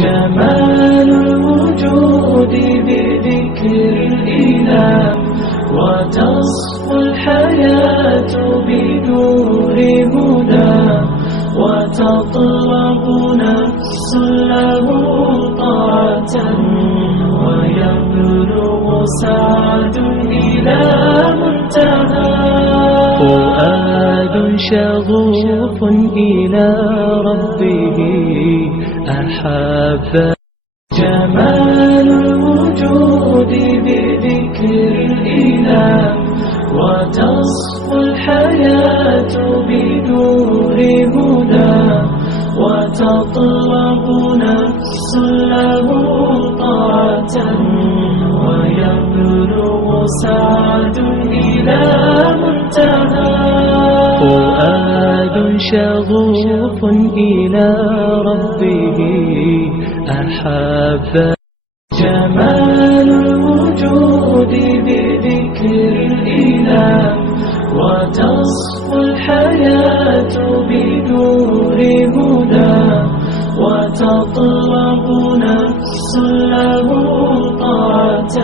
جمال الوجود بذكر الإله، وتصفو الحياة بنور هدى، وتطلب نفس له طاعة، ويبلغ سعد إلى منتهى. فؤاد شغوف إلى ربه أحب. جمال الوجود بذكر الإله، وتصفو الحياة بنور هدى، وتطلب نفس له طاعة، ويبلغ سعد إلى منتهى. فؤاد شغوف إلى ربه أحب. جمال الوجود بذكر الإله، وتصفو الحياة بنور هدى، وتطلب نفس له طاعة،